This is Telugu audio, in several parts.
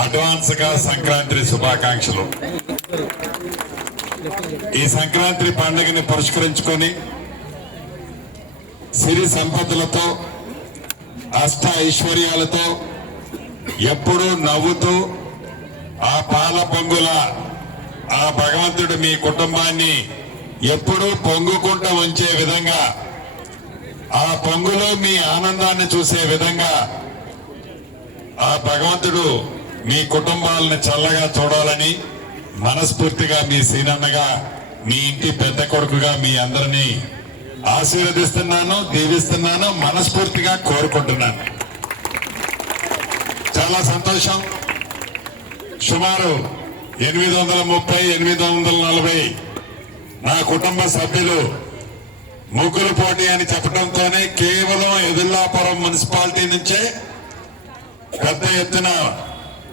అడ్వాన్స్ గా సంక్రాంతి శుభాకాంక్షలు. ఈ సంక్రాంతి పండుగని పురస్కరించుకొని సిరి సంపదలతో అష్ట ఐశ్వర్యాలతో ఎప్పుడూ నవ్వుతూ ఆ పాల పొంగుల ఆ భగవంతుడు మీ కుటుంబాన్ని ఎప్పుడూ పొంగుకుంటూ ఉంచే విధంగా, ఆ పొంగులో మీ ఆనందాన్ని చూసే విధంగా ఆ భగవంతుడు మీ కుటుంబాలను చల్లగా చూడాలని మనస్ఫూర్తిగా మీ సీనన్నగా, మీ ఇంటి పెద్ద కొడుకుగా మీ అందరినీ ఆశీర్వదిస్తున్నాను, దీవిస్తున్నాను, మనస్ఫూర్తిగా కోరుకుంటున్నాను. చాలా సంతోషం. సుమారు 830-840 నా కుటుంబ సభ్యులు ముగ్గులు పోటీ అని చెప్పడంతోనే కేవలం ఎదుల్లాపురం మున్సిపాలిటీ నుంచే పెద్ద ఎత్తున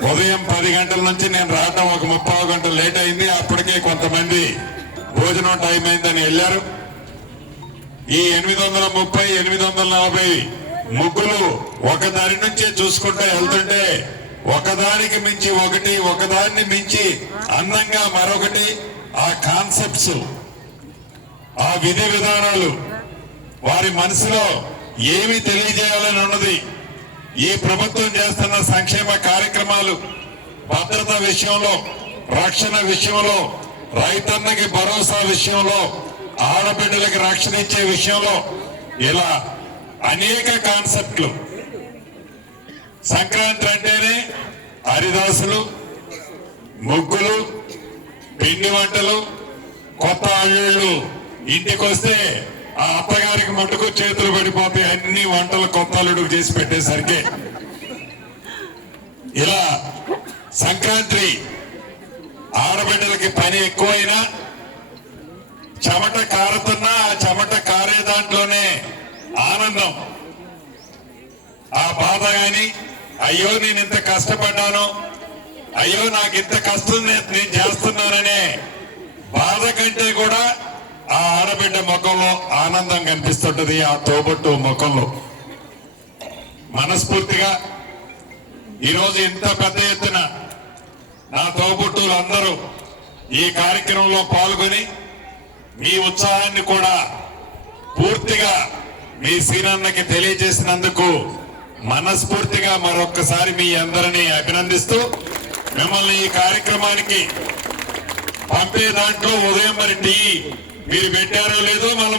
ఉదయం 10 గంటల నుంచి నేను రావడం ఒక 30 గంటలు లేట్ అయింది. అప్పటికే కొంతమంది భోజనం టైం అయిందని వెళ్ళారు. ఈ 830-840 ముగ్గులు ఒకదాని నుంచే చూసుకుంటూ వెళ్తుంటే ఒకదానికి మించి ఒకటి, ఒకదాన్ని మించి అందంగా మరొకటి, ఆ కాన్సెప్ట్స్, ఆ విధి విధానాలు, వారి మనసులో ఏమి తెలియజేయాలని ఉన్నది, ఈ ప్రభుత్వం చేస్తున్న సంక్షేమ కార్యక్రమాలు, భద్రత విషయంలో, రక్షణ విషయంలో, రైతన్నకి భరోసా విషయంలో, ఆడబిడ్డలకి రక్షణ ఇచ్చే విషయంలో, ఇలా అనేక కాన్సెప్ట్లు. సంక్రాంతి అంటేనే హరిదాసులు, ముగ్గులు, పిండి వంటలు, కొత్త అల్లుళ్ళు ఇంటికి వస్తే ఆ అత్తగారికి మటుకు చేతులు పడిపోతాయి. అన్ని వంటలు కొత్త అల్లుడికి చేసి పెట్టేసరికి ఇలా సంక్రాంతి ఆడబిడ్డలకి పని ఎక్కువైనా చెమట కారుతున్నా ఆ చెమట కారే దాంట్లోనే ఆనందం, ఆ బాధ గాని, అయ్యో నేను ఇంత కష్టపడ్డాను, అయ్యో నాకు ఇంత కష్టం నేను చేస్తున్నాననే బాధ కంటే కూడా ఆ ఆడబిడ్డ ముఖంలో ఆనందం కనిపిస్తుంటది, ఆ తోబట్టు ముఖంలో. మనస్ఫూర్తిగా ఈరోజు ఇంత పెద్ద ఎత్తున నా తోబుట్టులు అందరూ ఈ కార్యక్రమంలో పాల్గొని మీ ఉత్సాహాన్ని కూడా పూర్తిగా మీ సీనన్నకి తెలియజేసినందుకు మనస్ఫూర్తిగా మరొక్కసారి మీ అందరినీ అభినందిస్తూ, మిమ్మల్ని ఈ కార్యక్రమానికి పంపే దాంట్లో ఉదయం మరి టీ మీరు పెట్టారో లేదో మళ్ళీ